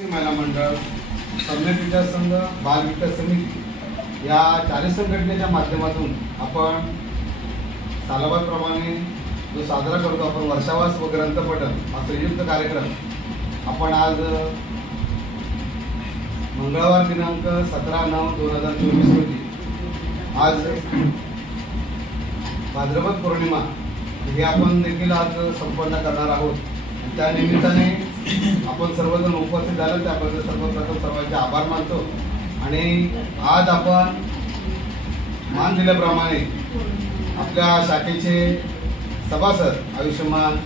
महिला मंडळ, सम्यक विकास संघ, बाल विकास समिती या चारही संघटनेच्या माध्यमातून आपण सालाबादप्रमाणे जो साजरा करतो आपण वर्षावास व ग्रंथपठण हा संयुक्त कार्यक्रम आपण आज मंगळवार दिनांक 17/9/2024 रोजी आज भाद्रपद पौर्णिमा हे आपण देखील आज संपन्न करणार आहोत। त्या निमित्ताने आपण सर्वजण उपस्थित झालो त्याबद्दल सर्वप्रथम सर्वांचे आभार मानतो। आणि आज आपण मान दिल्याप्रमाणे आपल्या शाखेचे सभासद आयुष्यमान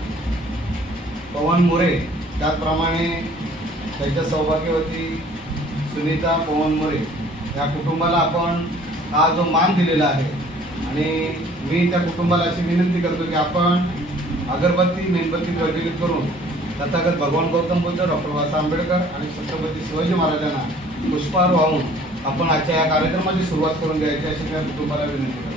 पवन मोरे, त्याचप्रमाणे त्यांच्या सौभाग्यवती सुनीता पवन मोरे या कुटुंबाला आपण हा जो मान दिलेला आहे आणि मी त्या कुटुंबाला अशी विनंती करतो की आपण अगरबत्ती मेणबत्ती प्रज्वलित करून तथागत भगवान गौतम बुद्ध, डॉक्टर बाबासाहेब आंबेडकर आणि छत्रपती शिवाजी महाराजांना पुष्पहार वाहून आपण आजच्या या कार्यक्रमाची सुरुवात करून द्यायची अशी त्या कुटुंबाला विनंती करतो।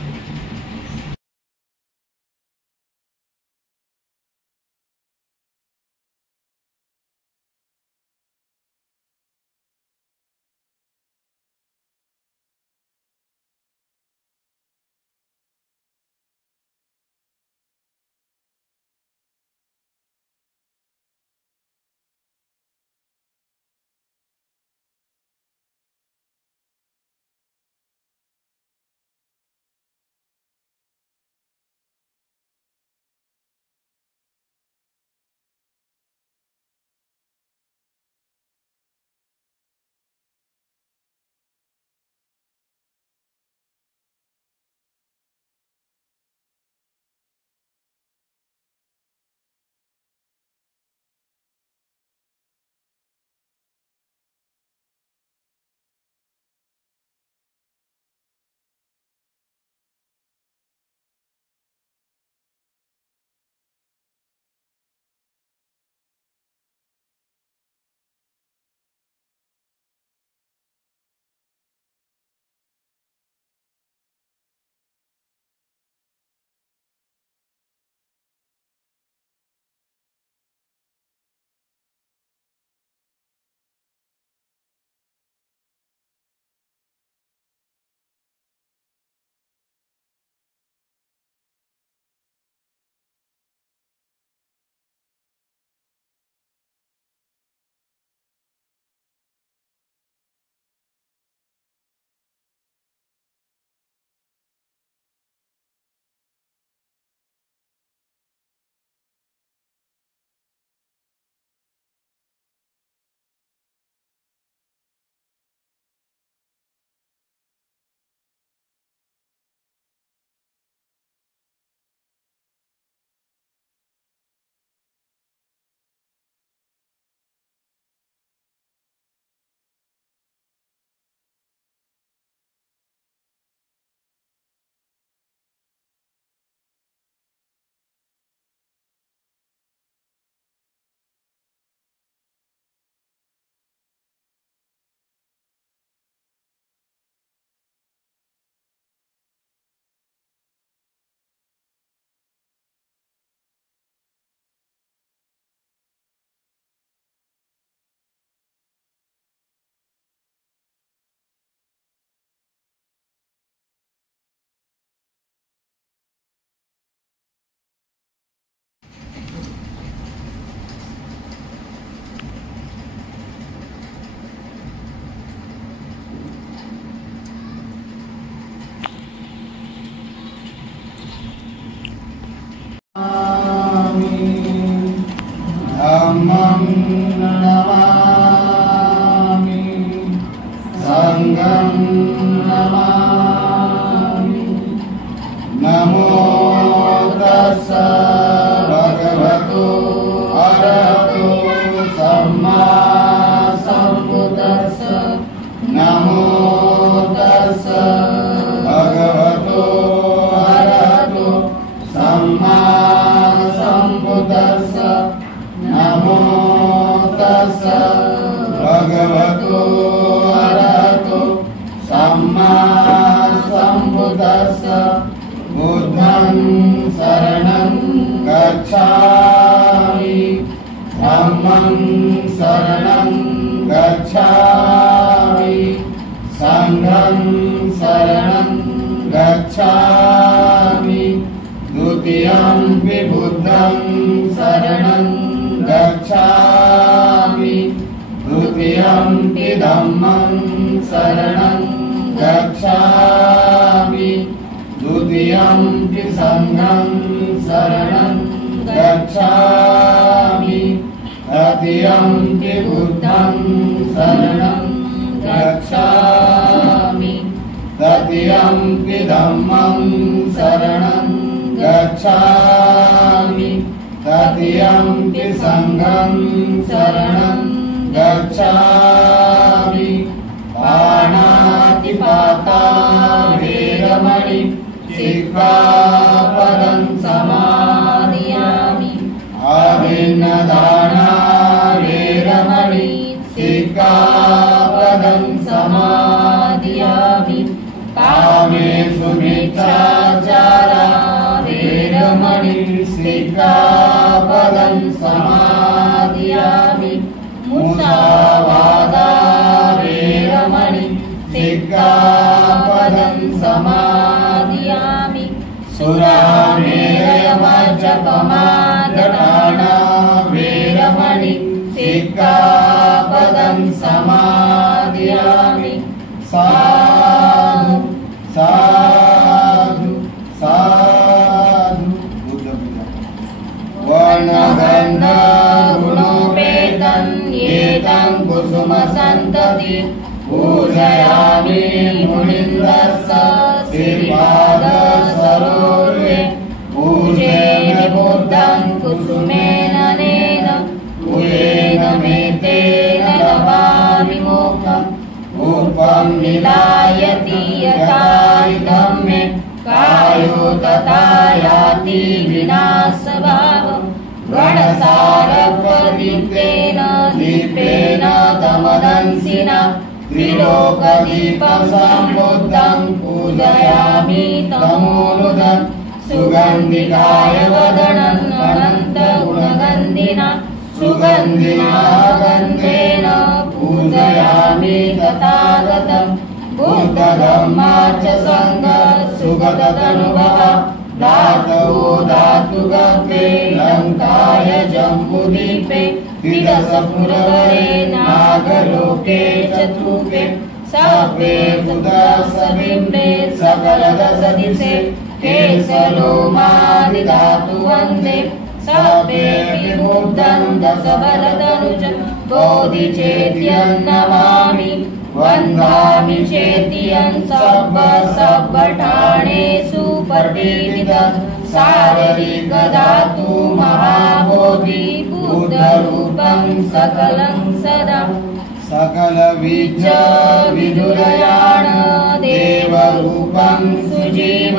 तृतीयम्पि धम्मं शरणं गच्छामि द्वितीयम्पि संघं शरणं गच्छामि तृतीयम्पि बुद्धं शरणं गच्छामि तृतीयम्पि धम्मं शरणं गच्छामि तृतीयम्पि संघं शरणं गच्छामि पाणातिपाता वेरमणि सिक्खापदं समादयामि अभिन्नदाना वेरमणि सिक्खापदं समादयामि कामेषु मिथ्याचारा वेरमणि सिक्खापदं समादयामि मुसावादा वेरमणि सिक्खापदं समादयामि सुरामेरयमज्जपमाददाना वेरमणि सिक्खापदं समादयामि साधु साधु साधु वर्णगन्ध गुणोपेतं एतं कुसुमसन्तति पूजयामि मुनीन्द्रस्य श्रीपादसरोरुहे पूजेन बुद्धं कुसुमेन नेन पूजेन मे तेन लभामि मोक्षम् रूपं निलायति यथा इदं मे कायो तथा याति विनाशभावम् गणसारप्रदीप्तेन दीपेन तमदंसिना त्रिलोकदीपं सम्बुद्धं पूजयामि तमोनुदं सुगन्धिकाय वदनं अनन्तगुणगन्धिना सुगन्धिना गन्धेन पूजयामि तथागतं बुद्धधम्मा च संघ सुगतदनुभव धातु धातुगते लङ्काय जम्बुदीपे विरसपुरवरे नागलोके चतुर्थे सभे सुदशबिम्बे सकलदशदिशे केशलोमादिधातु वन्दे सभे विमुग्धं दशबलधनुज बोधिचेत्यं नमामि वन्दामि चेत्यं सब्बठाणेषु प्रतिविधं शारीरिकधातु महाबोधि बुद्धरूपं सकलं सदा सकलबीज विदुरयाण देवरूपं सुजीव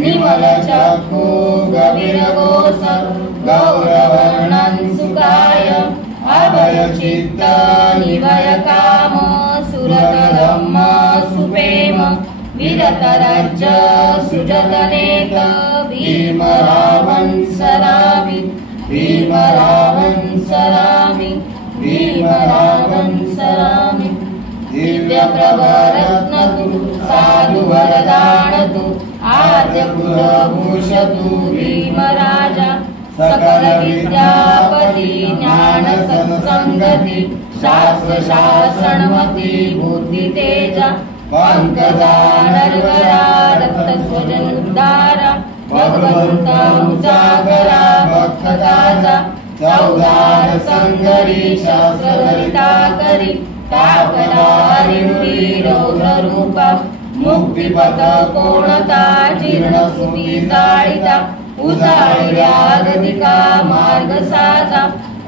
निमलचक्षु गभीरघोष गौरवर्णं सुकाय अभयचित्त निभयकाम सुरतधम्म सुप्रेम विरतराज्य सुजतनेक भीमरावं सरामि भीमरावं सरामि भीमरावं सरामि दिव्यप्रभरत्नतु साधुवरदानतु आद्यकुलभूषतु भीमराजा सकल विद्यापति ज्ञान सत्संगति शास्त्र शासनमति बुद्धि तेजा पंकजा नरवरा रक्त स्वजन उद्धारा भगवंता उजागरा भक्त दाजा चौदार संगरी शास्त्र ललिता करी तापदारी रौद्र रूपा मुक्तिपथ कोणता जीर्ण सुती जाळीता उजाळ्यागदिका मार्ग साजा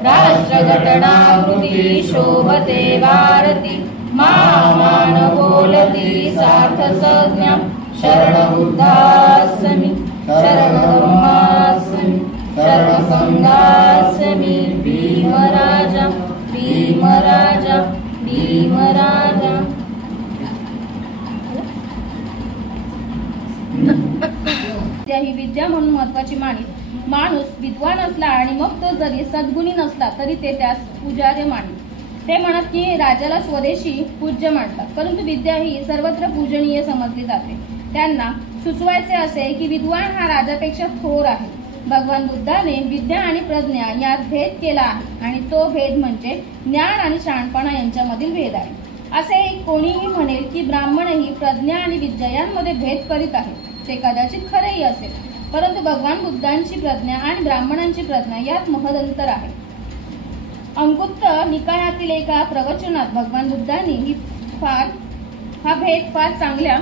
राष्ट्रघटनाकृती शोभते भारती मान बोलती सार्थ संज्ञा शरण बुद्धास्मि शरण धम्मास्मि शरण संघास्मि भीमराजा भीमराजा भीमराजा. ही विद्या म्हणून महत्वाची मानित. माणूस विद्वान असला आणि मग तो जरी सद्गुणी नसला तरी ते त्यास पूजार्य मानित. ते म्हणत की राजाला स्वदेशी पूज्य मानतात, परंतु विद्या ही सर्वत्र पूजनीय समजली जाते. त्यांना सुचवायचे असे की विद्वान हा राजापेक्षा थोर आहे. भगवान बुद्धाने विद्या आणि प्रज्ञा यात भेद केला आहे आणि तो भेद म्हणजे ज्ञान आणि शहाणपणा यांच्यामधील भेद आहे. असे कोणीही म्हणेल की ब्राह्मणही प्रज्ञा आणि विद्या यांमध्ये भेद करीत आहेत ते कदाचित खरेही असेल, परंतु भगवान बुद्धांची प्रज्ञा आणि ब्राह्मणांची प्रज्ञा यात महद अंतर आहे. अंगुत्तर निकायातील एका प्रवचनात भगवान बुद्धांनी हा भेद फार चांगल्या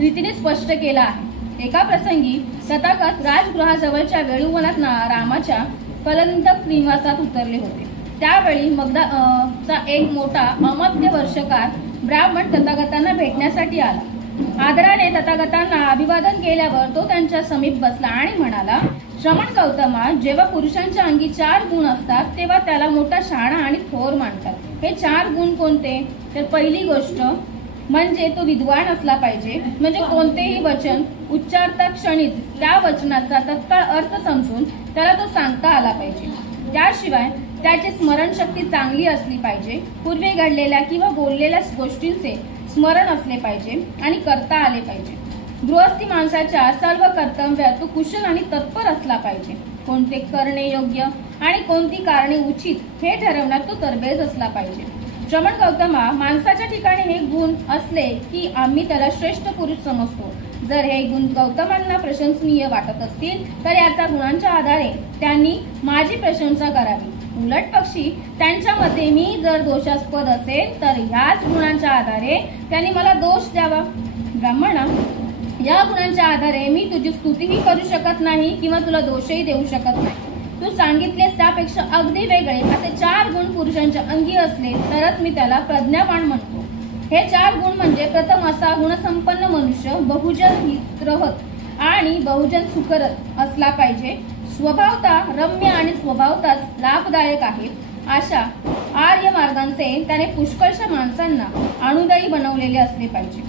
रीतीने स्पष्ट केला आहे. एका प्रसंगी तथागत राजगृहाजवळच्या वेळुवनात रामाच्या कलंदक निवासात उतरले होते. त्यावेळी मगधाचा एक मोठा अमध्य वर्षकार ब्राह्मण तथागतांना भेटण्यासाठी आला. आदराने तथागतांना अभिवादन केल्यावर तो त्यांच्या समीप बसला आणि म्हणाला, श्रमण गौतमा, जेव्हा पुरुषांच्या अंगी 4 गुण असतात तेव्हा त्याला मोठा शहाणा आणि थोर मानतात. हे 4 गुण कोणते? तर पहिली गोष्ट म्हणजे तो विद्वान असला पाहिजे, म्हणजे कोणतेही वचन उच्चारता क्षणीच त्या वचनाचा तत्काळ अर्थ समजून त्याला तो सांगता आला पाहिजे. त्याशिवाय त्याची स्मरणशक्ती चांगली असली पाहिजे, पूर्वी घडलेल्या किंवा बोललेल्या गोष्टींचे स्मरण असले पाहिजे आणि करता आले पाहिजे. गृहस्थी माणसाच्या सर्व कर्तव्यात तो कुशल आणि तत्पर असला पाहिजे. कोणते करणे योग्य आणि कोणती कारणे उचित हे ठरवण्यात तो तरबेज असला पाहिजे. श्रमण गौतमा, माणसाच्या ठिकाणी हे गुण असले की आम्ही त्याला श्रेष्ठ पुरुष समजतो. जर हे गुण गौतमांना प्रशंसनीय वाटत असतील तर याचा गुणांच्या आधारे त्यांनी माझी प्रशंसा करावी. उलट पक्षी त्यांच्या मते मी जर दोषास्पद असेल तर ह्याच गुणांच्या आधारे त्यांनी मला दोष द्यावा. ब्राह्मणा, या गुणांच्या आधारे मी तुझी स्तुतीही करू शकत नाही किंवा तुला दोषही देऊ शकत नाही. तू सांगितलेस त्यापेक्षा अगदी वेगळे असे 4 गुण पुरुषांच्या अंगी असले तरच मी त्याला प्रज्ञावान म्हणतो. हे 4 गुण म्हणजे प्रथम असा गुणसंपन्न मनुष्य बहुजन हितरहत आणि बहुजन सुखरत असला पाहिजे. स्वभावता रम्य आणि स्वभावताच लाभदायक आहे अशा आर्य मार्गांचे त्याने पुष्कळशा माणसांना अनुदायी बनवलेले असले पाहिजे.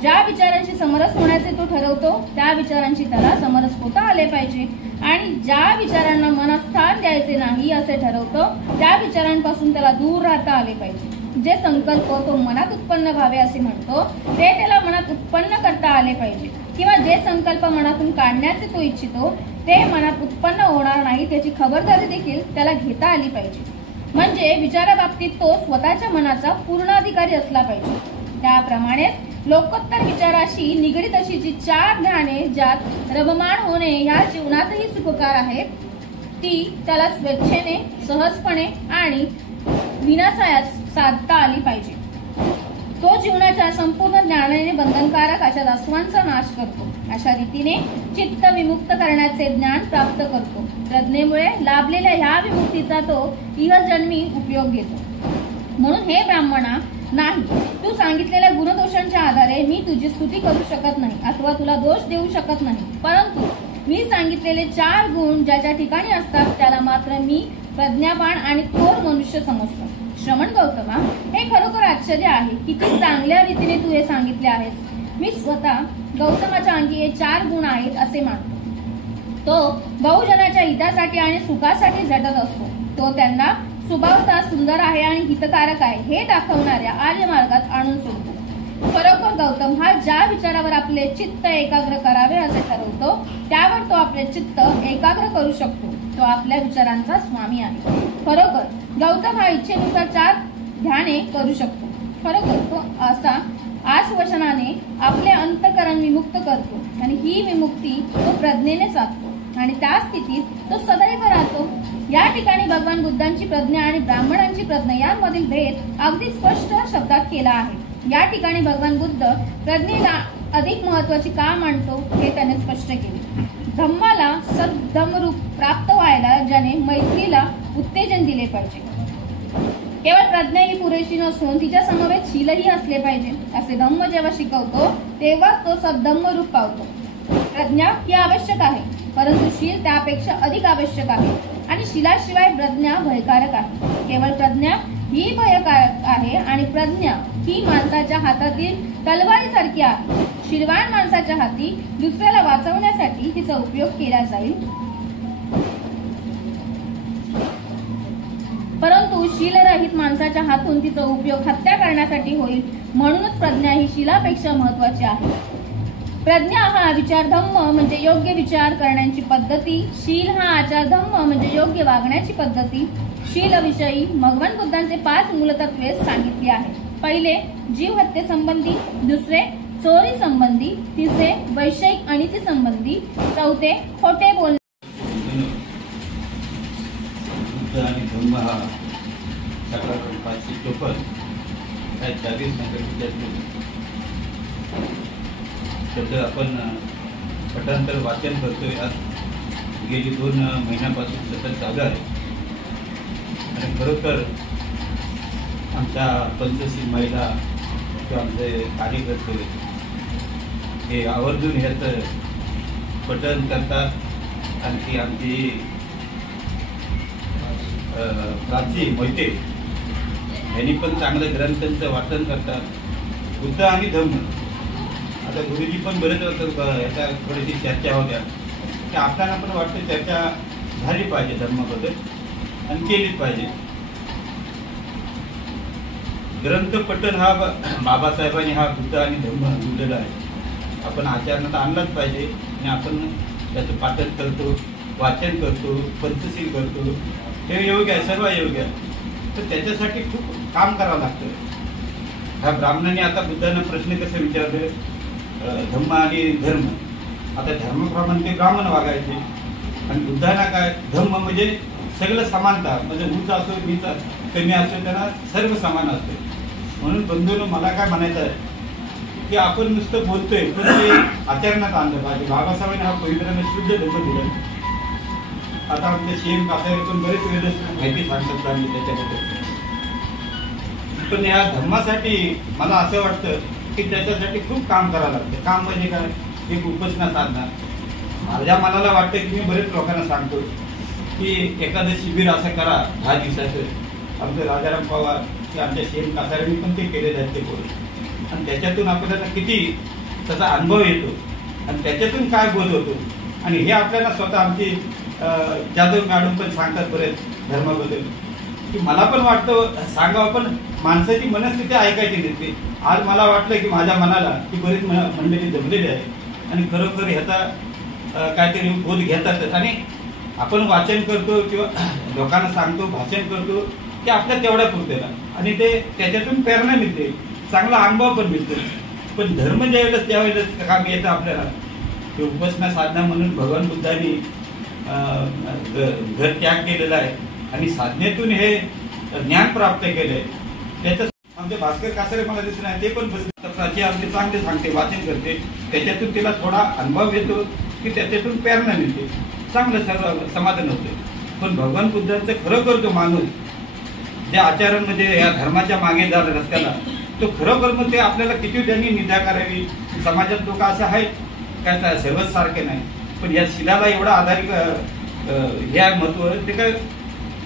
ज्या विचारांशी समरस होण्याचे तो ठरवतो त्या विचारांशी त्याला समरस होता आले पाहिजे आणि ज्या विचारांना मनात स्थान द्यायचे नाही असे ठरवतो त्या विचारांपासून त्याला दूर राहता आले पाहिजे. जे संकल्प तो मनात उत्पन्न व्हावे असे म्हणतो ते त्याला मनात उत्पन्न करता आले पाहिजे किंवा जे संकल्प मनातून काढण्याचे तो इच्छितो ते मनात उत्पन्न होणार नाही त्याची खबरदारी देखील त्याला घेता आली पाहिजे. म्हणजे विचाराबाबतीत तो स्वतःच्या मनाचा पूर्ण अधिकारी असला पाहिजे. त्याप्रमाणे लोकोत्तर विचाराशी निगडीत अशी जी 4 ध्याने ज्यात रममाण होणे ह्या जीवनातही सुखकार आहेत ती त्याला स्वेच्छेने सहजपणे आणि विनासायास साधता आली पाहिजे. तो जीवनाच्या संपूर्ण ज्ञानाने बंधनकारक अशा दासवांचा नाश करतो. अशा रीतीने चित्त विमुक्त करण्याचे ज्ञान प्राप्त करतो. प्रज्ञेमुळे लाभलेल्या ह्या विमुक्तीचा तो इहजन्मी उपयोग घेतो. म्हणून हे ब्राह्मणा, नाही, तू सांगितलेल्या गुणदोषांच्या आधारे मी तुझी स्तुती करू शकत नाही अथवा तुला दोष देऊ शकत नाही, परंतु मी सांगितलेले 4 गुण ज्याच्या ठिकाणी असतात त्याला मात्र मी प्रज्ञावान आणि थोर मनुष्य समजतो. श्रमण गौतमा, हे खरोखर आश्चर्य आहे. किती चांगल्या रीतीने तू हे सांगितले आहेस. मी स्वतः गौतमाच्या अंगी हे 4 गुण आहेत असे मानतो. तो बहुजनाच्या हितासाठी आणि सुखासाठी झटत असतो. तो त्यांना स्वभावता सुंदर आहे आणि हितकारक आहे हे दाखवणाऱ्या आर्य मार्गात आणून सोडतो. खरोखर गौतम हा ज्या विचारावर आपले चित्त एकाग्र करावे असे ठरवतो त्यावर तो आपले चित्त एकाग्र करू शकतो. तो आपल्या विचारांचा स्वामी आहे. खरोखर गौतम हा इच्छेनुसार 4 ध्याने करू शकतो. खरोखर तो असा आश्वसनाने आपले अंतःकरण विमुक्त करतो आणि ही विमुक्ती तो प्रज्ञेने साधतो आणि त्या स्थितीत तो सदैव राहतो. या ठिकाणी भगवान बुद्धांची प्रज्ञा आणि ब्राह्मणांची प्रज्ञा यांमधील भेद अगदी स्पष्ट शब्दात केला आहे. या ठिकाणी भगवान बुद्ध प्रज्ञेला अधिक महत्वाची का मानतो हे त्याने स्पष्ट केले. धम्माला सद्धम्मरूप प्राप्त व्हायला ज्याने मैत्रीला उत्तेजन दिले पाहिजे. केवळ प्रज्ञा ही पुरेशी नसून तिच्या समवेत शीलही असले पाहिजे. असे धम्म जेव्हा शिकवतो तेव्हा तो सद्धम्मरूप पावतो. प्रज्ञा ही आवश्यक आहे परंतु शील त्यापेक्षा अधिक आवश्यक आहे आणि शीलाशिवाय प्रज्ञा भयकारक आहे. केवळ प्रज्ञा ही भयकारक आहे आणि प्रज्ञा ही माणसाच्या हातातील तलवारीसारखी आहे. शीलवान माणसाच्या हाती दुसऱ्याला वाचवण्यासाठी तिचा उपयोग केला जाईल परंतु शीलरहित माणसाच्या हातून तिचा उपयोग हत्या करण्यासाठी होईल. म्हणूनच प्रज्ञा ही शीलापेक्षा महत्वाची आहे. प्रज्ञा हा विचारधम्म म्हणजे योग्य विचार करण्याची पद्धती, शील हा आचारधम्म म्हणजे योग्य वागण्याची पद्धती. शीलविषयी भगवान बुद्धांचे 5 मूलतत्वे सांगितली आहेत. पहिले जीव हत्ये संबंधी, दुसरे चोरी संबंधी, तिसरे वैषयिक अनिती संबंधी, चौथे खोटे बोलणे. बुद्ध आणि धम्म हा सकाळकडे 554 40 त्याचं आपण पठांतर वाचन करतोय. आज गेली 2 महिन्यापासून सतत चालू आहे. आणि खरोखर आमच्या पंचशील महिला किंवा आमचे कार्यकर्ते हे आवर्जून ह्याचं पठण करतात. आणखी आमची प्राची मोहिते यांनी पण चांगलं ग्रंथांचं वाचन करतात. बुद्ध आणि धम्म. आता गुरुजी पण बरेच याच्या थोडीशी चर्चा होत्या की आपल्याला पण वाटतं चर्चा झाली पाहिजे धर्माबद्दल आणि केलीच पाहिजे. ग्रंथ पठण हा बाबासाहेबांनी हा बुद्ध आणि धम्म लिहिलेला आहे. आपण आचरणात आणलाच पाहिजे. आणि आपण त्याचं पाठन करतो, वाचन करतो, पंचशील करतो. हे योग्य आहे, सर्व योग्य आहे. तर त्याच्यासाठी खूप काम करावं लागतं. ह्या ब्राह्मणांनी आता बुद्धांना प्रश्न कसे विचारले, धम्म आणि धर्म. आता धर्माप्रमाणे ते ब्राह्मण वागायचे. आणि बुद्धांना काय, धम्म म्हणजे सगळं समानता, म्हणजे उंच असो नीचा कमी असो त्यांना सर्व समान असते. म्हणून बंधूंनो मला काय म्हणायचं आहे की आपण नुसतं बोलतोय पण ते आचरणात आणलं पाहिजे. बाबासाहेबांनी हा पवित्राने शुद्ध धम्म दिलं. आता आमचे शेम कासारे पण बरेच वेळेस माहिती सांगतात चालली त्याच्याबद्दल. पण या धर्मासाठी मला असं वाटतं की त्याच्यासाठी खूप काम करावं लागतं. काम म्हणजे काय, एक उपासना साधना. माझ्या मनाला वाटतं की मी बरेच लोकांना सांगतो की एखादं शिबिर असं करा 10 दिवसाचं. आमचे राजाराम पवार की आमच्या शेम कासाऱ्यांनी पण ते केलेले आहेत ते बोल. आणि त्याच्यातून आपल्याला किती त्याचा अनुभव येतो आणि त्याच्यातून काय बोध होतो. आणि हे आपल्याला स्वतः आमची जाधव मॅडम पण सांगतात बरेच धर्माबद्दल की मला पण वाटतं सांगावं, पण माणसाची मनस्थिती ऐकायची नसते. आज मला वाटलं की माझ्या मनाला की बरीच मंडळी जमलेली आहे आणि खरोखर ह्याचा काहीतरी बोध घेतातच. आणि आपण वाचन करतो किंवा लोकांना सांगतो, भाषण करतो की आपल्या तेवढ्या पुरतेला. आणि ते त्याच्यातून प्रेरणा मिळते, चांगला अनुभव पण मिळतो. पण धर्म ज्यावेळेस त्यावेळेस काम येतं आपल्याला. ते उपासना साधना म्हणून भगवान बुद्धांनी घर त्याग केलेला आहे आणि साधनेतून हे ज्ञान प्राप्त केलंय. त्याचं आमचे भास्कर कासारे मला दिसत नाही, ते पण प्राची आमचे चांगले सांगते, वाचन करते. त्याच्यातून तिला थोडा अनुभव येतो की त्याच्यातून प्रेरणा मिळते, चांगलं सर्व समाधान होतं. पण भगवान बुद्धांचं खरोखर जो माणूस ज्या आचारांमध्ये या धर्माच्या मागे झाला रस्त्याला, तो खरोखर मग ते आपल्याला किती त्यांनी निंदा करावी. समाजात लोक असं आहेत काय सर्वच सारखे नाही. पण या शिलाला एवढा आधारित हे महत्व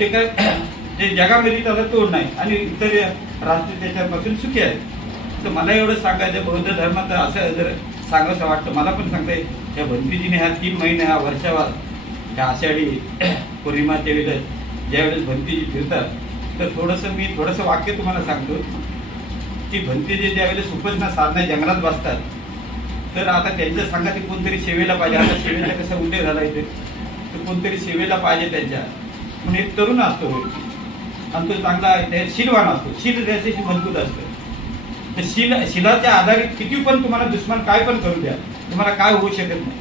ते काय जे जगामध्ये त्याला तोड नाही आणि इतर राष्ट्र त्याच्यापासून सुखी आहेत. तर मला एवढं सांगायचं बौद्ध धर्मात असं जर सांगायचं वाटतं. मला पण सांगताय त्या भंतीजीने ह्या 3 महिने हा वर्षावास ह्या आषाढी पौर्णिमाच्या वेळेस ज्यावेळेस भंतीजी फिरतात तर मी थोडंसं वाक्य तुम्हाला सांगतो की भंतीजी ज्यावेळेस उपासना साधना जंगलात बसतात तर आता त्यांच्या सांगायचं कोणतरी सेवेला पाहिजे. आता सेवेला कसं उल्लेख झाला इथे, तर कोणतरी सेवेला पाहिजे त्यांच्या. म्हणून एक तरुण असतो आणि तो चांगला शीलवान असतो, शील त्याच्याशी मजबूत असतं. तर शिलाच्या आधारित किती पण तुम्हाला दुश्मन काय पण करू द्या, तुम्हाला काय होऊ शकत नाही.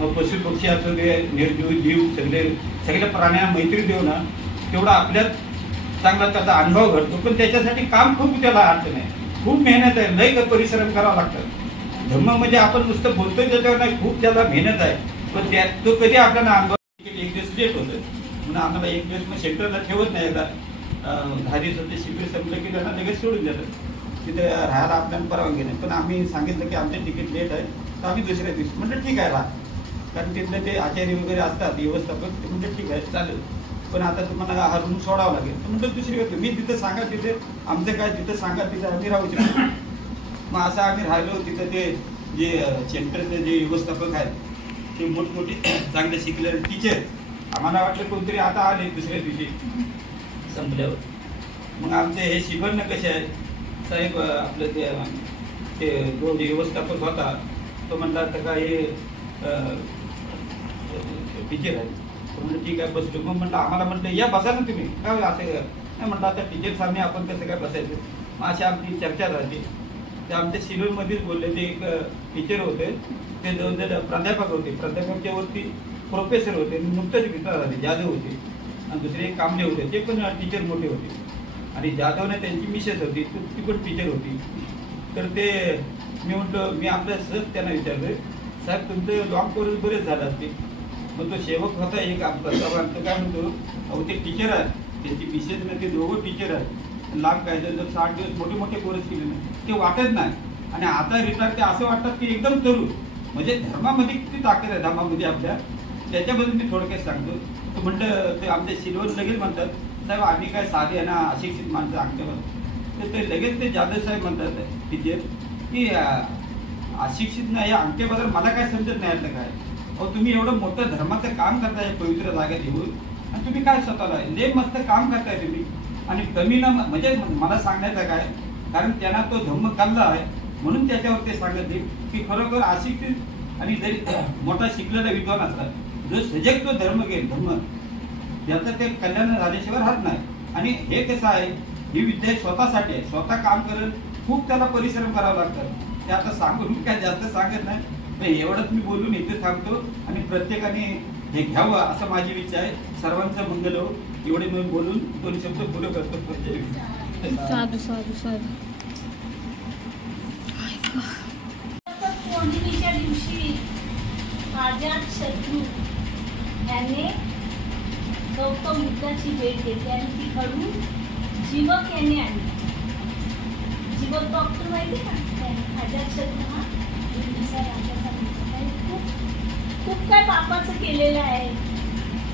मग पशु पक्षी असू दे, निर्जीव जीव सगळ्या प्राण्यांना मैत्री देऊ ना, तेवढा आपल्यात चांगला त्याचा अनुभव घडतो. पण त्याच्यासाठी काम खूप त्याला अडचण आहे, खूप मेहनत आहे, लय परिश्रम करावा लागतं. धम्म म्हणजे आपण नुसतं बोलतोय त्याच्यावर नाही, खूप त्याला मेहनत आहे. पण तो कधी आपल्याला अनुभव एक दिवस लेट होतं म्हणून आम्हाला एक दिवस मग सेंटरला ठेवत नाही. एकदा 10 दिवसाचं शिबिर संपलं की त्यांना लगेच सोडून देतात. तिथे राहायला आपल्याला परवानगी नाही. पण आम्ही सांगितलं की आमचं तिकीट लेट आहे तर आम्ही दुसऱ्या दिवशी म्हटलं ठीक आहे राहा. कारण तिथले ते आचार्य वगैरे असतात व्यवस्थापक, ते म्हणजे ठीक आहे चालेल, पण आता तुम्हाला हा रूम सोडावा लागेल. म्हटलं दुसरी गोष्ट मी तिथं सांगा, तिथे आमचं काय तिथं सांगा तिथं आम्ही राहू शकतो. मग असं आम्ही राहिलो. तिथं ते जे सेंटरचे जे व्यवस्थापक आहेत ते मोठमोठे चांगले शिकलेले टीचर, आम्हाला वाटलं कोणतरी आता आले दुसऱ्या दिवशी संपल्यावर. मग आमचे हे शिबिरनं कसे आहे साहेब, आपलं ते जो व्यवस्थापक होता तो म्हणला आता का हे टीचर आहे. तो म्हणलं ठीक आहे बसलो. मग म्हटलं आम्हाला म्हटलं या बसा ना तुम्ही, काय असं नाही म्हटलं आता टीचर सामने आपण कसं काय बसायचं. मग अशी आमची चर्चा झाली. ते आमच्या शिरूरमध्येच बोलले, ते एक टीचर होते, ते दोन प्राध्यापक होते, प्राध्यापकच्या वरती प्रोफेसर होते, नुकतेच मित्र झाले, जाधव होते आणि दुसरे एक कामले होते, ते पण टीचर मोठे होते. आणि जाधवने त्यांची मिसेस होती, ती पण टीचर होती. तर ते मी म्हटलं, मी आपल्या सहज त्यांना विचारलं, साहेब तुमचं लॉंग कोर्स बरेच झालं असते. मग तो सेवक होता एक आमचा, तो काय म्हणतो, अहो ते टीचर आहेत, त्यांची मिसेस ना ते दोघं टीचर आहेत, लांब काय जर 60 दिवस मोठे मोठे कोर्स केले नाही ते वाटत नाही. आणि आता रिटायर ते असं वाटतात की एकदम तरुण. म्हणजे धर्मामध्ये किती ताकद आहे धर्मामध्ये आपल्या, त्याच्याबद्दल मी थोडक्यात सांगतो. तो म्हणलं, ते आमच्या शिरवर लगेच म्हणतात, साहेब आम्ही काय साधे आहे ना, अशिक्षित माणसं अंगठ्यावर. तर ते लगेच ते जाधव साहेब म्हणतात टीचर की अशिक्षित नाही, या अंगठ्याबद्दल मला काय समजत नाही आता काय. अहो तुम्ही एवढं मोठं धर्माचं काम करताय पवित्र जागेत येऊन, आणि तुम्ही काय स्वतःला लय मस्त काम करताय तुम्ही. आणि कमी ना म्हणजे मला सांगण्याचं काय, कारण त्यांना तो धम्म कल्ला आहे म्हणून त्याच्यावर ते सांगत की खरोखर अशिक्षित आणि जरी मोठा शिकलेला विद्वान असला, जो सजग तो धर्म घेईल धर्म, त्याचं ते कल्याण झाल्याशिवाय राहत नाही. आणि हे कसं आहे, ही विद्या स्वतःसाठी आहे, स्वतः काम करेल, खूप त्याला परिश्रम करावं लागतं. ते आता सांगून मी काय जास्त सांगत नाही, एवढंच मी बोलून इथे थांबतो. आणि प्रत्येकाने हे घ्यावं असं माझी इच्छा आहे. सर्वांचं मंगल हो, एवढे मी बोलून 2 शब्द पुरे करतो. साधू साधू साधू. पौर्णिमेच्या दिवशी अजातशत्रू याने गौतम बुद्धाची भेट घेतली आणि ती घडून जीवक यांनी आणली. जीवक डॉक्टर माहिती का, अजातशत्रू हा राजाचा खूप काय पापाचं केलेलं आहे.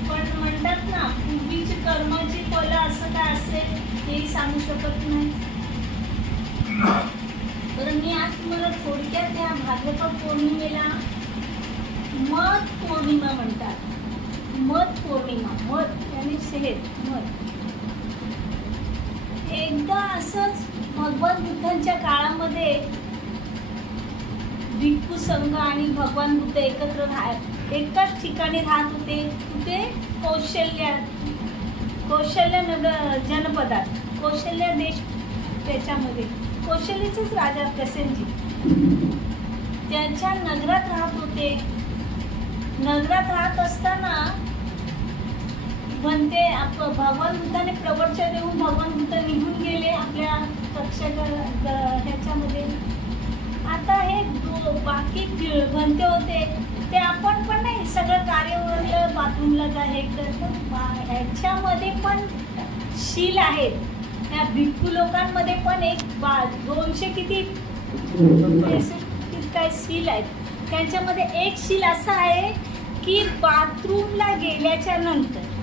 पण म्हणतात ना, पूर्वीची कर्माची फलं असं काय असेल हेही सांगू शकत नाही. तर मी आज तुम्हाला थोडक्यात त्या भाद्रपद पौर्णिमेला मध पौर्णिमा म्हणतात. मध पौर्णिमा, मध त्याने सेहत मध. एकदा असंच भगवान बुद्धांच्या काळामध्ये भिक्खू संघ आणि भगवान बुद्ध एकत्र एकाच ठिकाणी राहत होते. कुठे? कौशल्य नगर जनपदात, कौशल्य देश, त्याच्यामध्ये कौशल्याचेच राजा प्रसेनजी त्यांच्या नगरात राहत होते. नगरात राहत असताना म्हणते भगवान बुद्धाने प्रवचन देऊन भगवान बुद्ध निघून गेले आपल्या ह्याच्यामध्ये. आता हे बाकी म्हणते होते ते आपण पण नाही, सगळं कार्यवरलं बाथरूमला जा हे करतो. ह्याच्यामध्ये पण शील आहेत. त्या भिक्खू लोकांमध्ये पण एक 200 किती काय शील आहेत. त्यांच्यामध्ये एक शील असा आहे की बाथरूमला गेल्याच्या नंतर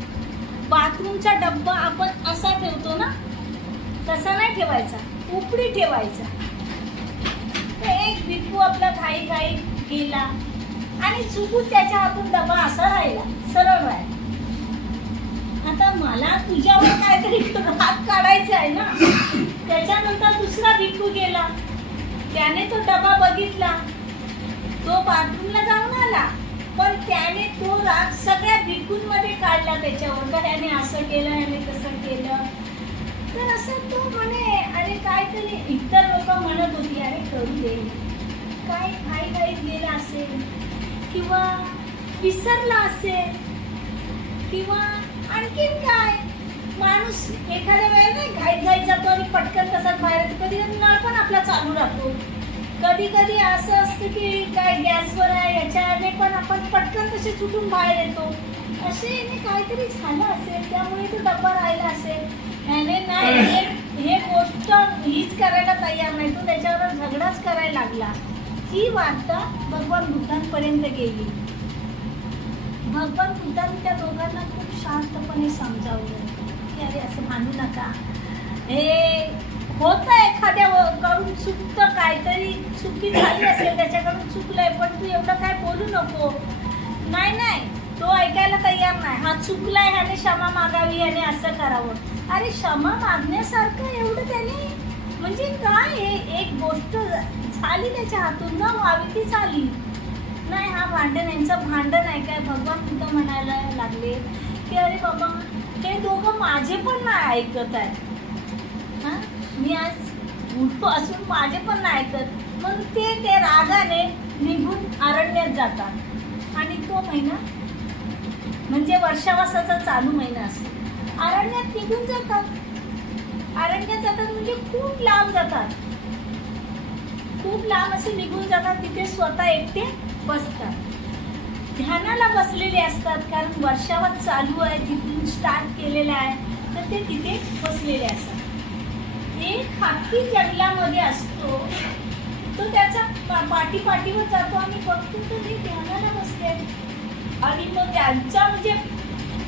बाथरूमचा डब्बा आपण असा ठेवतो ना, तसा नाही ठेवायचा, उपडी ठेवायचा. तर एक भिक्खू आपला घाई गेला आणि चुकून त्याच्या हातून डबा असा राहिला, सरळ राहिला. आता मला तुझ्यावर काहीतरी राग काढायचा आहे ना. त्याच्यानंतर दुसरा भिक्खू गेला, त्याने तो डबा बघितला, तो बाथरूमला जाऊन आला, पण त्याने तो राग सगळ्या भिक्खूंमध्ये काढला त्याच्यावर. तर ह्याने असं केलं, ह्याने तसं केलं. तर असं तो म्हणे, अरे काहीतरी इतर लोक म्हणत होती, अरे करू दे, काय घाईत गेला असेल किंवा विसरला असेल किंवा आणखीन काय. माणूस एखाद्या वेळेला नाही घाईत जातो आणि पटकन तसाच बाहेर येतो. कधी कधी नळ पण आपला चालू राहतो. कधी कधी असं असतं की काय गॅसवर आहे याच्याने पण आपण पटकन तसे सुटून बाहेर येतो. असे काहीतरी झालं असेल, त्यामुळे तो डब्बा राहिला असेल. ह्याने नाही हे गोष्ट हीच करायला तयार नाही, तो त्याच्यावर झगडाच करायला लागला. ही वार्ता भगवान बुद्धांपर्यंत गेली. भगवान बुद्धांनी त्या दोघांना खूप शांतपणे समजावलं की अरे असं मानू नका, हे होतं एखाद्याकडून चुकतं, काहीतरी चुकी झाली असेल, त्याच्याकडून चुकलंय, पण तू एवढं काय बोलू नको. नाही, तो ऐकायला तयार नाही. हा चुकलाय, ह्याने क्षमा मागावी, ह्याने असं करावं. अरे क्षमा मागण्यासारखं एवढं त्याने म्हणजे काय, एक गोष्ट झाली त्याच्या हातून न व्हावी ती झाली नाही. हा भांडण यांचं भांडण आहे काय. भगवान बुद्ध म्हणायला लागले की अरे बाबा हे दोघं माझे पण नाही ऐकत आहे. हा मी आज उठतो असून माझे पण नाही ऐकत. मग ते रागाने निघून अरण्यात जातात आणि तो महिना म्हणजे वर्षावासाचा चालू महिना असतो. अरण्यात निघून जातात. अरण्यात जातात म्हणजे खूप लांब जातात. खूप लांब असे निघून जातात. तिथे स्वतः एकटे बसतात. ध्यानाला बसलेले असतात. कारण वर्षावास चालू आहे तिथून स्टार्ट केलेला आहे तर ते तिथे बसलेले असतात. एक हत्ती जंगलामध्ये असतो. तो त्याच्या पाठीवर जातो आणि बघतो तर ते ध्यानाला बसले आणि मग त्यांचा म्हणजे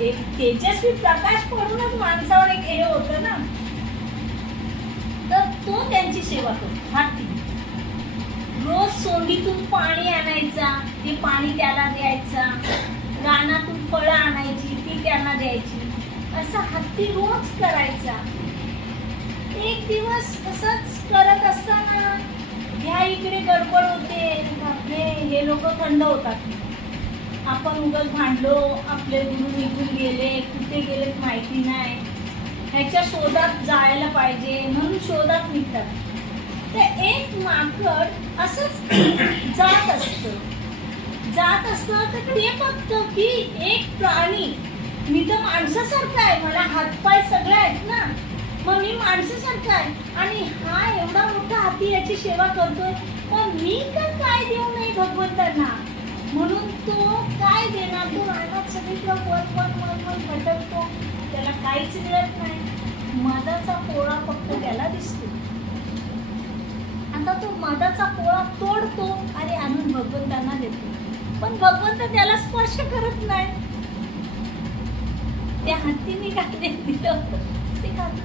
एक तेजस्वी प्रकाश पडूनच माणसावर एक हे होतं ना. तर तो त्यांची सेवा करतो. हत्ती रोज सोंडीतून पाणी आणायचा. ते पाणी त्याला द्यायचा. रानातून फळं आणायची ती त्यांना द्यायची. असा हत्ती रोज करायचा. एक दिवस असंच करत असताना ह्या इकडे गडबड होते. हे लोक थंड होतात. आपण उगाच भांडलो. आपले गुरु निघून गेले. कुठे गेले माहिती नाही. ह्याच्या शोधात जायला पाहिजे म्हणून शोधात निघतात. तर एक माकड असंच जात असतं तर ते बघतो की एक प्राणी मी तर माणसासारखा आहे. मला हातपाय सगळे आहेत ना. मग मी माणसासारखा आहे आणि हा एवढा मोठा हाती याची सेवा करतोय. पण मी काय देऊ नये भगवंतांना म्हणून तो काय देणार. तो रानात सगळीकडे वन भटकतो. त्याला काहीच मिळत नाही. मधाचा पोळा फक्त त्याला दिसतो. आता तो मधाचा पोळा तोडतो आणि आणून भगवंतांना देतो. पण भगवंत त्याला स्पर्श करत नाही. त्या हत्तीने काय दिलं होतं ते खात.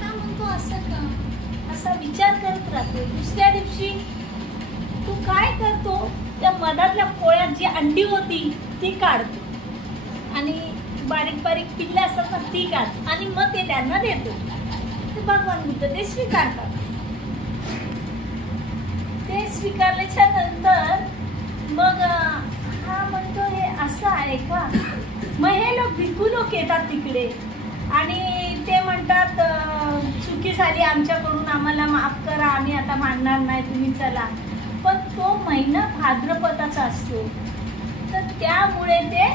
का म्हणतो असं का असा विचार करत राहतो. दुसऱ्या दिवशी तू काय करतो त्या मधातल्या पोळ्यात जी अंडी होती ती काढतो आणि बारीक बारीक पिल्ले असतात ना ती काढतो आणि मग ते त्यांना देतो. ते भगवान बुद्ध ते स्वीकारतात. ते स्वीकारल्याच्या नंतर मग हा म्हणतो हे असं आहे का. मग हे लोक भिक्खू लोक येतात तिकडे आणि ते म्हणतात चुकी झाली आमच्याकडून. आम्हाला माफ करा. आम्ही आता मानणार नाही. तुम्ही चला. पण तो महिना भाद्रपदाचा असतो तर त्यामुळे ते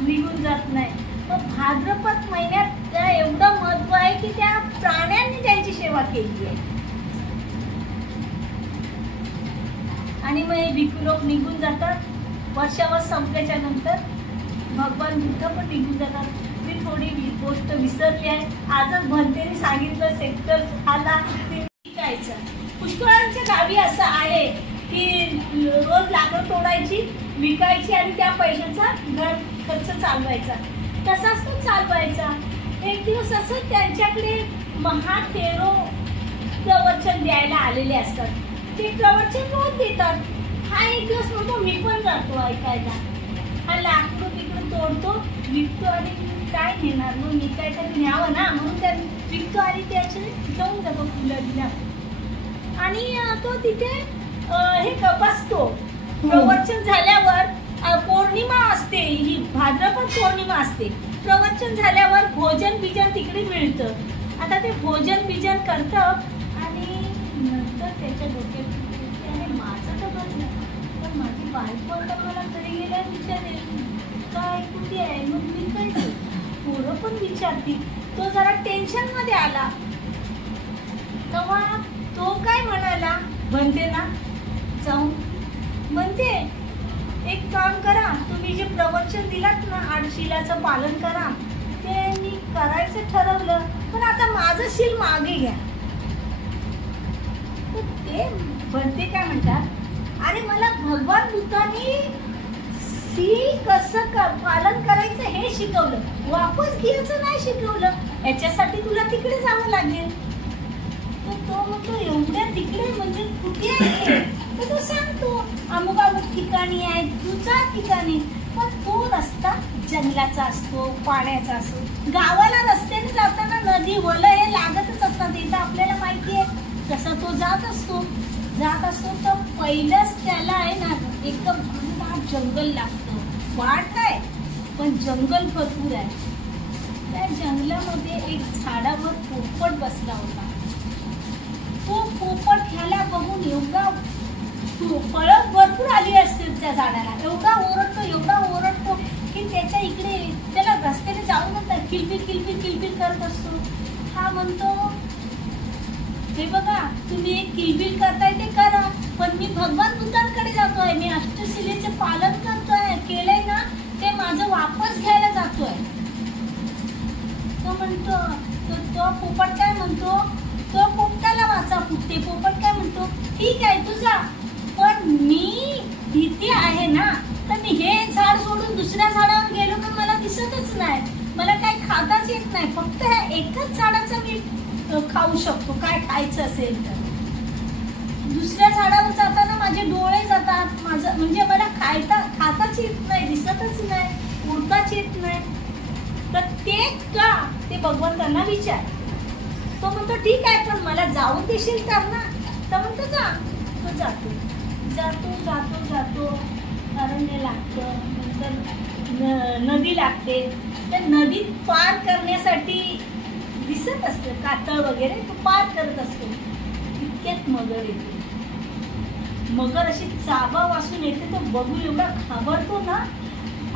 निघून जात नाही. मग भाद्रपद महिन्यात एवढं महत्व आहे की त्या प्राण्यांनी त्यांची सेवा केली आहे. आणि मग हे भिक्खू लोक निघून जातात. वर्षावास संपल्याच्या नंतर भगवान बुद्ध पण निघून जातात. मी थोडी गोष्ट विसरली आहे. आजच भंतेने सांगितलं सेक्टर आला ते विकायचं. पुष्कळांच्या गावी असं आहे की रोज लाकड तोडायची विकायची आणि त्या पैशाचा घर खर्च चालवायचा. तसाच तो चालवायचा. एक दिवस असं त्यांच्याकडे महाथेरो प्रवचन द्यायला आलेले असतात. ते प्रवचन रोज देतात. हा एक दिवस म्हणतो मी पण जातो ऐकायला. हा लाकडं तिकडं तोडतो विकतो आणि काय घेणार मग मी काहीतरी न्यावं ना म्हणून त्या विकतो आणि त्याचे घेऊन जातो फुलं आणि तो तिथे हे बसतो. प्रवचन झाल्यावर पौर्णिमा असते. ही भाद्रपद पौर्णिमा असते. प्रवचन झाल्यावर भोजन बिजन तिकडे मिळतं. आता ते भोजन बिजन करतं आणि नंतर त्याच्या डोक्यात त्याने माझं तर बघलं पण माझी बायको तर मला घरी गेल्यावर विचारेल काय कुठे आहे मग मी काय. पोरं पण विचारतील. तो जरा टेन्शन मध्ये आला. तेव्हा तो काय म्हणाला म्हणते ना जाऊन म्हणते एक काम करा. तुम्ही जे प्रवचन दिलात ना 8 शिलाचं पालन करा. ते मी करायचं ठरवलं पण आता माझं शील मागे घ्या. ते म्हणते काय म्हणतात अरे मला भगवान बुद्धांनी शील कसं पालन करायचं हे शिकवलं. वापस घ्यायचं नाही शिकवलं. याच्यासाठी तुला तिकडे जावं लागेल. तर तो म्हणतो एवढ्या तिकडे म्हणजे कुठे आहे. तर तो सांगतो अमुक अमुक ठिकाणी आहे. तुझ्या ठिकाणी. पण तो रस्ता जंगलाचा असतो पाण्याचा असतो. गावाला रस्त्याने जाताना नदी वलं हे लागतच असतात. इथं आपल्याला माहिती आहे. तसा तो जात असतो. जात असतो तर पहिलंच त्याला आहे ना एकदम घनदाट जंगल लागतं. वाट आहे पण जंगल भरपूर आहे. त्या जंगलामध्ये एक झाडावर पोपट बसला होता. तो पोपट ह्याला बघून एवढा फळं भरपूर आली असतील त्या झाडाला, एवढा ओरडतो की त्याच्या इकडे त्याला रस्त्याने जाऊन म्हणतात किलबिल किलबिल किलबिल करत असतो. हा म्हणतो हे बघा तुम्ही एक किलबिल करताय ते करा, पण मी भगवान बुद्धांकडे जातोय, मी अष्टशिलेचे पालन करतोय, केलंय ना ते माझं वापस घ्यायला जातोय. तो म्हणतो तो पोपट काय म्हणतो, तो पोपटाला वाचा फुटते. पोपट काय म्हणतो ठीक आहे तुझा, पण मी इथे आहे ना तर मी हे झाड सोडून दुसऱ्या झाडावर गेलो तर मला दिसतच नाही, मला काही खाताच येत नाही, फक्त ह्या एकच झाडाचा मी खाऊ शकतो काय खायचं असेल तर. दुसऱ्या झाडावर जाताना माझे डोळे जातात, माझं म्हणजे मला खाताच येत नाही, दिसतच नाही, उडताच येत नाही. तर ते का ते भगवंतांना विचार. तो म्हणतो ठीक आहे पण मला जाऊन देशील तर ना. तर म्हणतो जा. तो जातो जातो जातो जातो अरण्य लागतं, नंतर नदी लागते. त्या नदीत पार करण्यासाठी दिसत असतं कातळ वगैरे, तो पार करत असतो. इतक्यात मगर येते. मगर अशी चाबा वासून येते, तो बघून एवढा घाबरतो ना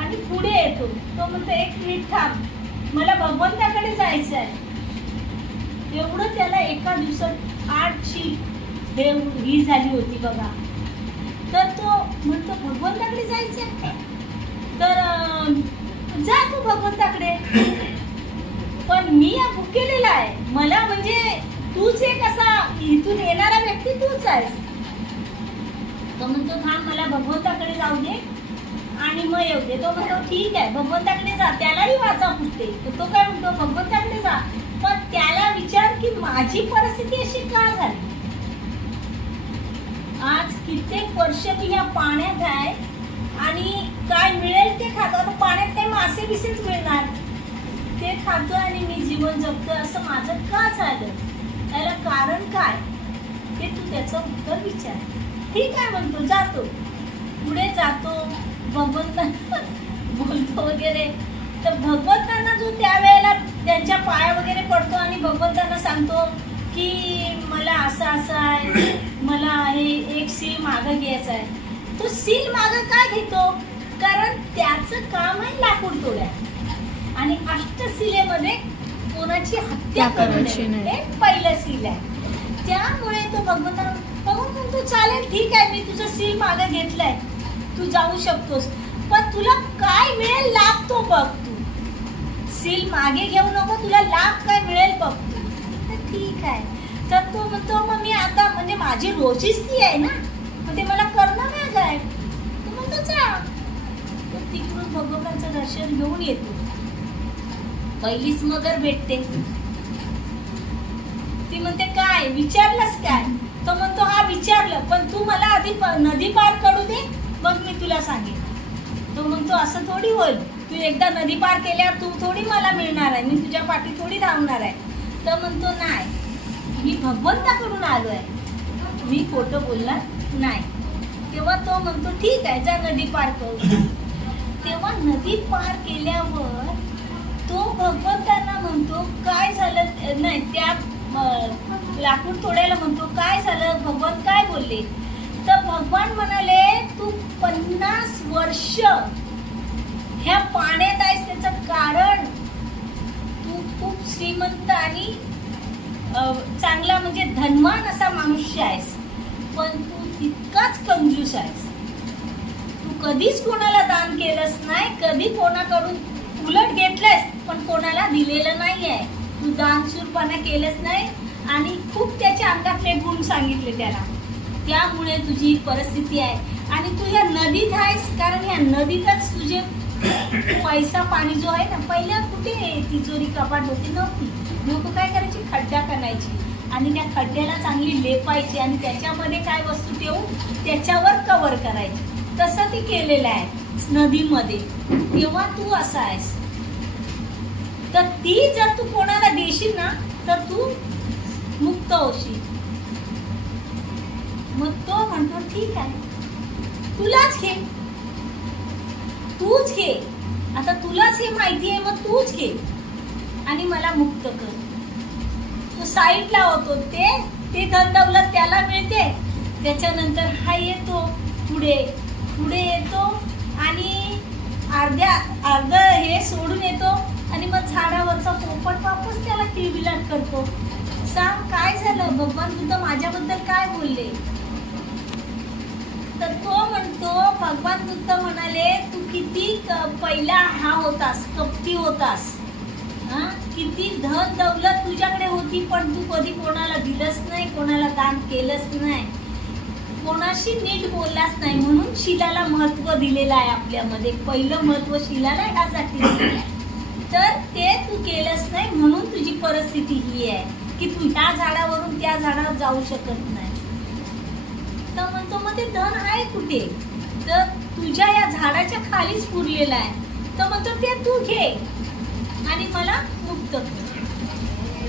आणि पुढे येतो. तो म्हणतो एक मिनिट थांब, मला भगवंताकडे जायचं आहे. एवढं त्याला एका दिवसात 8ची ही झाली होती बघा. तर तो म्हणतो भगवंताकडे जायचंय तर जा तू भगवंताकडे, पण मी भुकेलेला आहे, मला म्हणजे तूच एक असा इथून येणारा व्यक्ती तूच आहेस. तो म्हणतो थांब मला भगवंताकडे जाऊ दे आणि मग येऊ दे. तो म्हणतो ठीक आहे भगवंताकडे जा. त्यालाही वाचा फुटते. तर तो काय म्हणतो भगवंताकडे जा, पण त्याला विचार की माझी परिस्थिती अशी का झाली. आज कित्येक वर्ष मी ह्या पाण्यात आहे आणि काय मिळेल ते खातो. आता पाण्यात काही मासे बिसेच मिळणार, ते खातो आणि मी जीवन जगतो. असं माझं का झालं, त्याला कारण काय ते तू त्याचं उत्तर विचार. ठीक आहे म्हणतो, जातो पुढे जातो, भगवंतांना बोलतो वगैरे. तर भगवंतांना जो त्यावेळेला त्यांच्या पाया वगैरे पडतो आणि भगवंतांना सांगतो की मला असं असं आहे, मला हे एक सील मागं घ्यायचं आहे. तो सील मागं का घेतो, कारण त्याचं काम आहे लाकूड तोड्या आणि अष्टशिलेमध्ये कोणाची हत्या करायची नाही, पहिलं सील आहे. त्यामुळे तो भगवंतांना बघून म्हणतो चालेल ठीक आहे मी तुझं सील मागं घेतलंय, तू जाऊ शकतोस, पण तुला काय मिळेल लाभ तो बघ. तू सील मागे घेऊ नको, तुला लाभ काय मिळेल बघ तू. ठीक आहे. तर तो म्हणतो मग मी आता म्हणजे माझी रोजीच ती आहे ना, मग ते मला करणं नाही काय. तो म्हणतो जा. तो तिकडून भगवंतांचं दर्शन घेऊन येतो. पहिलीच मगर भेटते. ती म्हणते काय विचारलंस काय. तो म्हणतो हा विचारलं, पण तू मला आधी नदी पार करू दे मग मी तुला सांगेन. तो म्हणतो असं थोडी होईल, तू एकदा नदी पार केल्यावर तू थोडी मला मिळणार आहे, मी तुझ्या पाठी थोडी धावणार आहे. तर म्हणतो नाही, मी भगवंताकडून आलो आहे, मी खोटं बोलणार नाही. तेव्हा तो म्हणतो ठीक आहे जा नदी पार करू. तेव्हा नदी पार केल्यावर तो भगवंतांना म्हणतो काय झालं नाही, त्या लाकूड तोडायला म्हणतो काय झालं भगवान काय बोलले. तर भगवान म्हणाले तू 50 वर्ष ह्या पाण्यात आहेस, त्याचं कारण तू खूप श्रीमंत आणि चांगला म्हणजे धनवान असा मनुष्य आहेस, पण तू तितकाच कंजूस आहेस. तू कधीच कोणाला दान केलंस नाही, कधी कोणाकडून उलट घेतलंस पण कोणाला दिलेलं नाही आहे. तू दानशूरपणा केलंच नाही आणि खूप त्याच्या अंगातले गुण सांगितले त्याला, त्यामुळे तुझी परिस्थिती आहे. आणि तू या नदीत आहेस, कारण या नदीतच तुझे पैसा पाणी जो आहे ना, पहिल्या कुठे तिजोरी कपाट होती नव्हती. लोक काय करायची खड्डा करायची आणि त्या खड्ड्याला चांगली लेपायची आणि त्याच्यामध्ये काय वस्तू ठेवून त्याच्यावर कव्हर करायची. तसं ती केलेलं आहे नदीमध्ये. तेव्हा तू असा आहेस. तर ती जर तू कोणाला देशील ना तर तू मुक्त होशील. मग ठीक आहे, तुलाच घे, तूच घे. आता तुलाच हे माहिती आहे, मग तूच घे आणि मला मुक्त कर. तो साईडला होतो, ते धन दौलत त्याला मिळते. त्याच्यानंतर हा येतो पुढे येतो आणि अर्ध हे सोडून येतो आणि मग झाडावरचा पोपट वापस त्याला किलबिलाट करतो. सांग काय झालं, भगवान बुद्ध माझ्याबद्दल काय बोलले? तर तो म्हणतो, भगवान बुद्ध म्हणाले, तू किती पहिला हा होतास, कपटी होतास, किती धन दौलत तुझ्याकडे होती, पण तू कधी कोणाला दिलंच नाही, कोणाला दान केलंच नाही, कोणाशी नीट बोललाच नाही. म्हणून शिलाला महत्व दिलेलं आहे आपल्यामध्ये. पहिलं महत्व शिलाला ह्यासाठी दिलेलं आहे. तर ते तू केलंच नाही, म्हणून तुझी परिस्थिती ही आहे की तू ह्या झाडावरून त्या झाडावर जाऊ शकत नाही. तर म्हणतो मग ते धन आहे कुठे? तर तुझ्या या झाडाच्या खालीच पुरलेलं आहे. तर म्हणतो ते तू घे आणि मला मुक्त कर.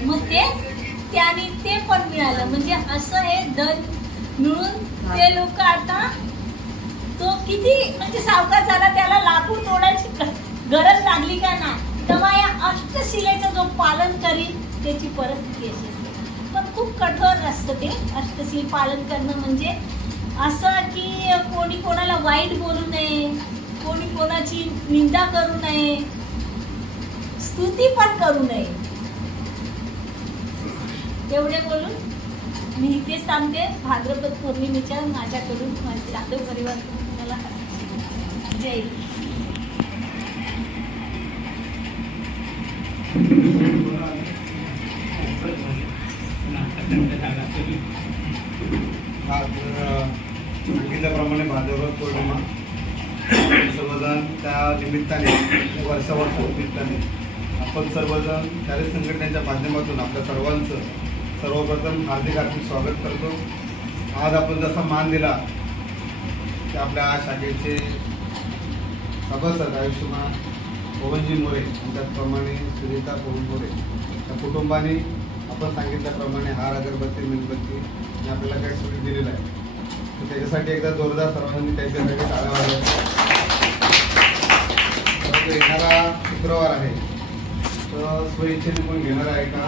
मग त्याने ते पण मिळालं. म्हणजे असं हे धन मिळून ते लोक आता, तो किती म्हणजे सावकार झाला, त्याला लाकूड तोडायची गरज लागली का नाही, तेव्हा या अष्टशिलेचं जो पालन करीन त्याची परिस्थिती अशी असते. पण खूप कठोर असतं ते अष्टशील पालन करणं. म्हणजे असं की कोणी कोणाला वाईट बोलू नये, कोणी कोणाची निंदा करू नये, स्तुती पण करू नये. एवढे बोलून मी इथेच सांगते. भाद्रपद पौर्णिमेच्या माझ्याकडून, माझे जाधव परिवार तुम्हाला जय. सांगितल्याप्रमाणे भाद्रपद पौर्णिमा सर्वजण त्या निमित्ताने, वर्षावर्षाच्या निमित्ताने आपण सर्वजण चारित्र्य संघटनेच्या माध्यमातून आपल्या सर्वांचं सर्वप्रथम हार्दिक स्वागत करतो. आज आपण जसा मान दिला की आपल्या शाखेचे सभासद आयुष्यमान पवनजी मोरे त्याचप्रमाणे सुनीता पवन मोरे त्या कुटुंबाने आपण सांगितल्याप्रमाणे हार, अगरबत्ती, मेणबत्ती आणि आपल्याला काही सुविधा दिलेला आहे. तर त्याच्यासाठी एकदा जोरदार सर्वांनी त्यांच्यासाठी टाळ्या वाजवा. येणारा शुक्रवार आहे, तर स्वइच्छेने कोण घेणार आहे का?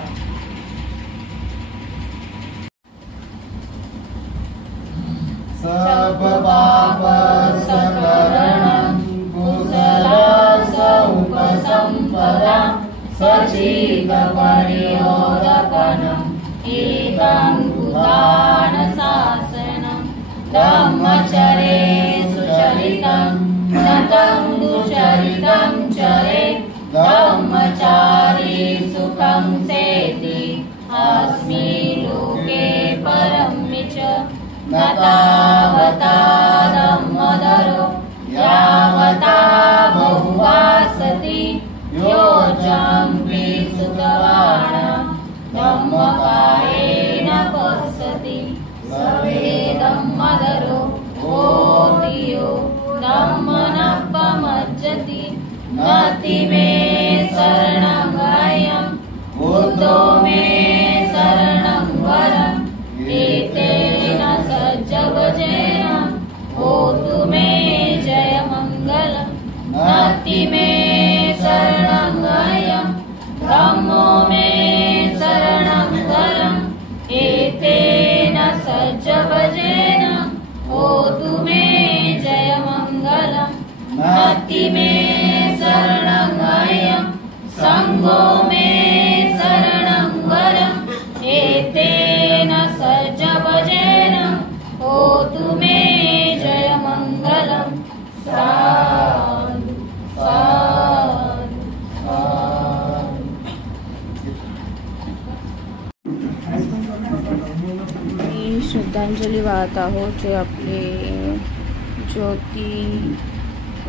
सब पाप सकरणं कुशलास उपसंपदा सचित परियोदकनं एकं भूतान शासनं ब्रह्मचर्ये सुचरितं नतं दुचरितं चरे ब्रह्मचारी सुखं सेति अस्मि लोके परमे च न तावता धम्मधरो यावता बहुवासति योजम्पि सुतवान् धम्मकायेन पश्यति सर्वे धम्मधरो ओतियो धम्मनपमज्जति नति मे शरणं गायं बुद्धो मे शरणं वरम् एतेन सज्जगजेन होतु मे जय मङ्गलम् नति मे शरणं गायं धम्मो मे शरणं वरम् एतेन सज्जगजेन होतु मे जय मङ्गलम् नति मे शरणं गायं संगो मे शरणं वरम् एतेन सज्जगजेन होतु मे जय मङ्गलम् साधु साधु साधु. मी श्रद्धांजली वाहत आहोत जे आपले ज्योती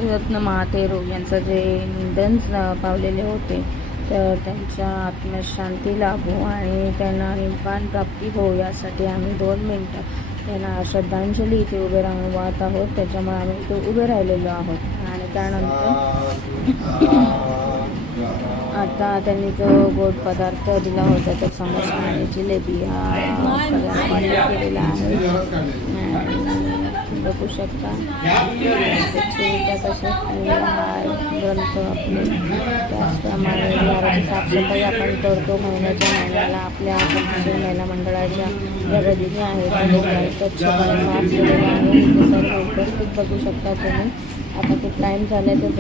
रत्न महातेरो यांचं जे निधन पावलेले होते, तर त्यांच्या आत्म्यास शांती लाभो आणि त्यांना निब्बाण प्राप्ती हो यासाठी आम्ही 2 मिनिटं त्यांना श्रद्धांजली इथे उभे राहून वाहत आहोत. त्याच्यामुळे आम्ही इथे उभे राहिलेलो आहोत. आणि त्यानंतर आता त्यांनी जो गोड पदार्थ दिला होता तर समोसा आणि जिलेबी हा केलेला आहे. बघू शकता त्याच्या कशा हा ग्रंथ आपले. त्याचप्रमाणे घराची साफसफाई आपण करतो महिन्याला आपल्या महिला मंडळाच्या ज्या भगिनी आहेत स्वच्छपणे साफ केलेलं आहे. सर्व उपस्थित बघू शकता तुम्ही. आता खूप टाईम झालाय तर